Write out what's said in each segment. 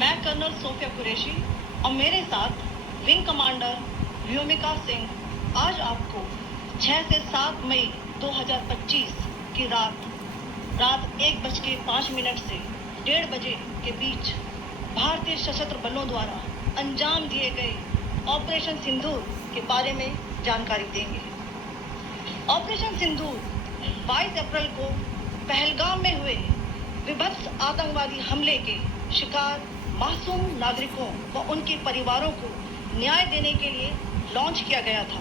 मैं colonel Sophia Qureshi और मेरे साथ विंग कमांडर व्योमिका सिंह आज आपको 6 से 7 मई 2025 की रात 1:05 से 1:30 बजे के बीच भारतीय सशस्त्र बलों द्वारा अंजाम दिए गए ऑपरेशन सिंदूर के बारे में जानकारी देंगे। ऑपरेशन सिंदूर 22 अप्रैल को पहलगाम में हुए विभत्स आतंकवादी हमले के शिकार मासूम नागरिकों व उनके परिवारों को न्याय देने के लिए लॉन्च किया गया था।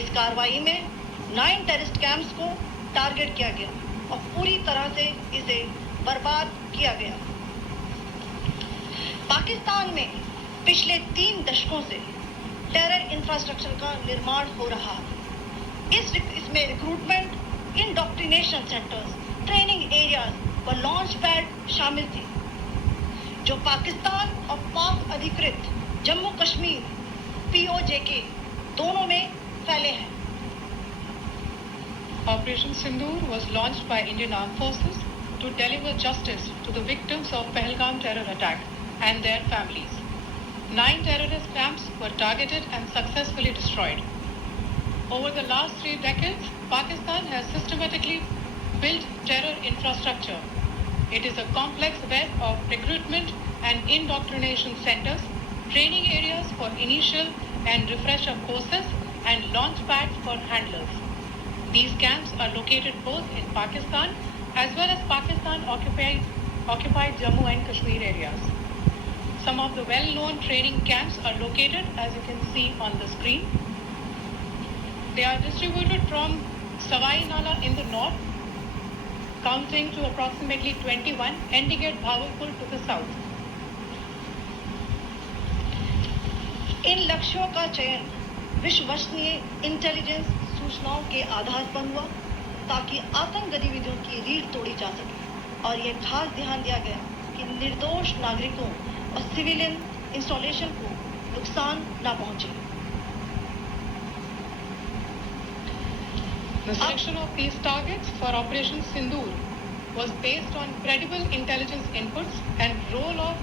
इस कार्रवाई में 9 टेररिस्ट कैंप्स को टारगेट किया गया और पूरी तरह से इसे बर्बाद किया गया। पाकिस्तान में पिछले 3 दशकों से टेरर इंफ्रास्ट्रक्चर का निर्माण हो रहा है। इसमें recruitment, indoctrination centres, training areas व लॉन्च पैड शामिल थे, जो पाकिस्तान और पाक अधिकृत जम्मू कश्मीर POJK दोनों में फैले हैं। Operation Sindoor was launched by Indian Armed Forces to deliver justice to the victims of Pahalgam terror attack and their families. 9 terrorist camps were targeted and successfully destroyed. Over the last 3 decades, Pakistan has systematically built terror infrastructure. It is a complex web of recruitment and indoctrination centers, training areas for initial and refresher courses, and launch pads for handlers. These camps are located both in Pakistan as well as Pakistan-occupied Jammu and Kashmir areas. Some of the well-known training camps are located, as you can see on the screen. They are distributed from Savai Nala in the north, counting to approximately 21, ending at Bhavalpur to the south. इन लक्ष्यों का चयन विश्वसनीय intelligence सूचनाओं के आधार पर हुआ, ताकि आतंक गतिविधियों की रीढ़ तोड़ी जा सके और यह खास ध्यान दिया गया कि निर्दोष नागरिकों और सिविलियन इंस्टॉलेशन को नुकसान न पहुंचे। The selection of these targets for Operation Sindoor was based on credible intelligence inputs and role of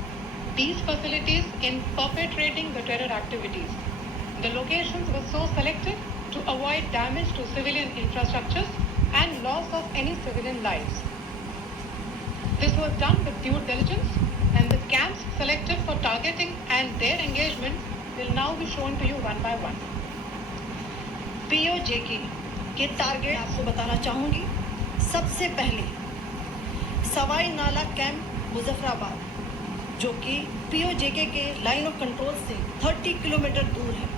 these facilities in perpetrating the terror activities. The locations were so selected to avoid damage to civilian infrastructures and loss of any civilian lives. This was done with due diligence, and the camps selected for targeting and their engagement will now be shown to you one by one. POJK के target आपको बताना चाहूंगी। सबसे पहले सवाई नाला camp Muzaffarabad, जो कि POJK के लाइन ऑफ कंट्रोल से 30 किलोमीटर दूर है।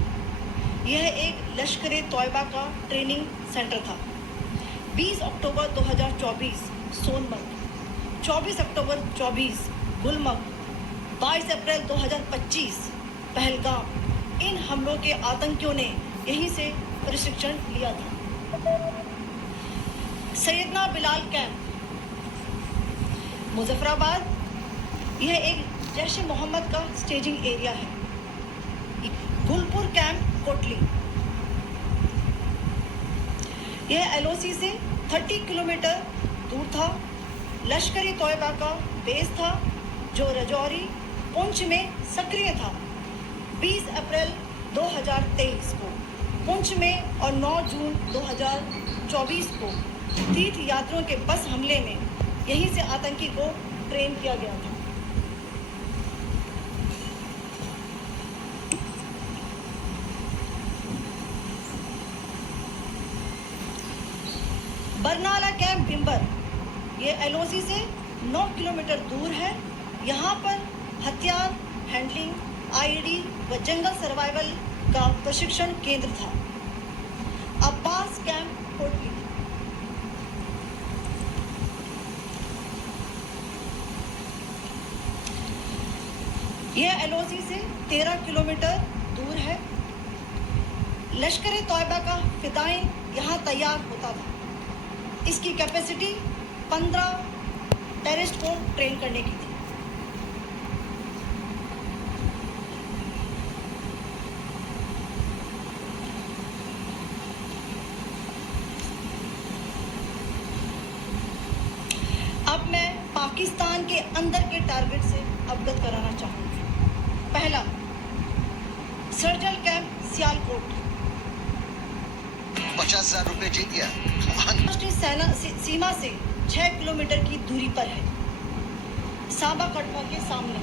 यह एक लश्कर-ए तोयबा का ट्रेनिंग सेंटर था। 20 अक्टूबर 2024 सोनमर्ग, 24 अक्टूबर 24 गुलमर्ग, 22 अप्रैल 2025 पहलगाम। इन हमलों के आतंकियों ने यहीं से प्रशिक्षण लिया था। सैयदना बिलाल कैंप मुजफ्फराबाद, यह एक जैश ए मोहम्मद का स्टेजिंग एरिया है। गुलपुर कैंप कोटली, यह LOC से 30 किलोमीटर दूर था। लश्कर-ए तोयबा का बेस था, जो रजौरी पुंछ में सक्रिय था। 20 अप्रैल 2023 को पुंछ में और 9 जून 2024 को तीर्थ यात्रियों के बस हमले में यहीं से आतंकी को ट्रेन किया गया था। बरनाला कैंप बिम्बर, ये LOC से 9 किलोमीटर दूर है। यहाँ पर हथियार हैंडलिंग, IED व जंगल सर्वाइवल का प्रशिक्षण केंद्र था। अब्बास कैंप कोटली, यह LOC से 13 किलोमीटर दूर है। लश्कर-ए तोयबा का फिदाइन यहाँ तैयार होता था। इसकी कैपेसिटी 15 टेररिस्ट को ट्रेन करने की थी। अब मैं पाकिस्तान के अंदर के टारगेट से अपडेट अवगत कराना चाहूँगी। पहला, सर्जिकल कैंप सियालकोट 50,000 रुपए जीत गया। राष्ट्रीय सीमा से 6 किलोमीटर की दूरी पर है, सांबा कटवा के सामने।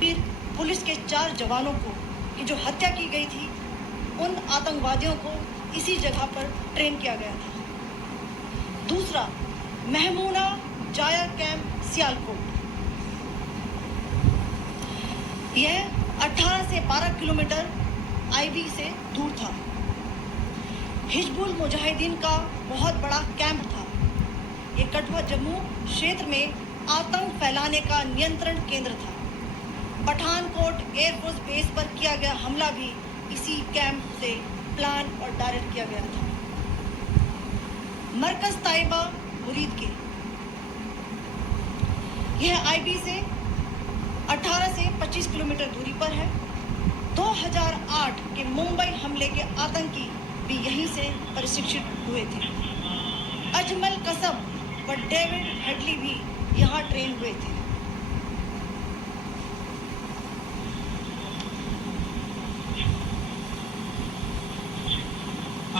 फिर पुलिस के 4 जवानों को की जो हत्या की गई थी, उन आतंकवादियों को इसी जगह पर ट्रेन किया गया था। दूसरा, महमूना जाया कैंप सियालकोट, यह 18 से 12 किलोमीटर आईबी से दूर था। हिजबुल मुजाहिदीन का बहुत बड़ा कैंप था। ये कठुआ जम्मू क्षेत्र में आतंक फैलाने का नियंत्रण केंद्र था। पठानकोट एयरफोर्स बेस पर किया गया हमला भी इसी कैंप से प्लान और डायरेक्ट किया गया था। मरकज ताइबा मुरीद के, यह आईबी से 18 से 25 किलोमीटर दूरी पर है। 2008 के मुंबई हमले के आतंकी भी यहीं से प्रशिक्षित हुए थे। अजमल कसब व डेविड हेडली भी यहाँ ट्रेन हुए थे।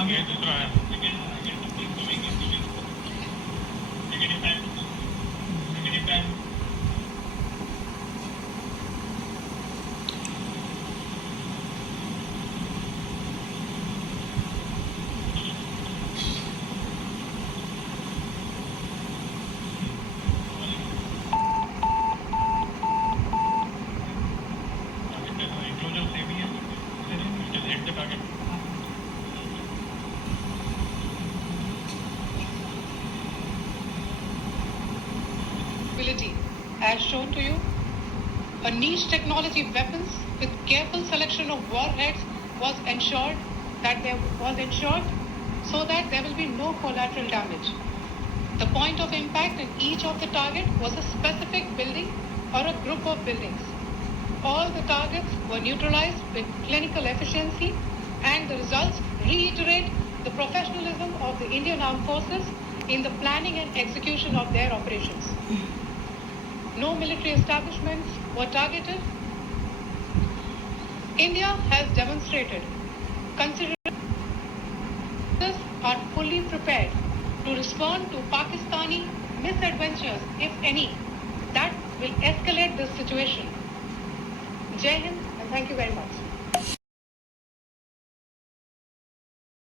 आगे दूसरा है। As shown to you, a niche technology weapons with careful selection of warheads was ensured so that there will be no collateral damage. The point of impact in each of the target was a specific building or a group of buildings. All the targets were neutralized with clinical efficiency, and the results reiterate the professionalism of the Indian Armed Forces in the planning and execution of their operations. No military establishments were targeted. India has demonstrated considerable are fully prepared to respond to Pakistani misadventures, if any, that will escalate this situation. Jai Hind, and thank you very much.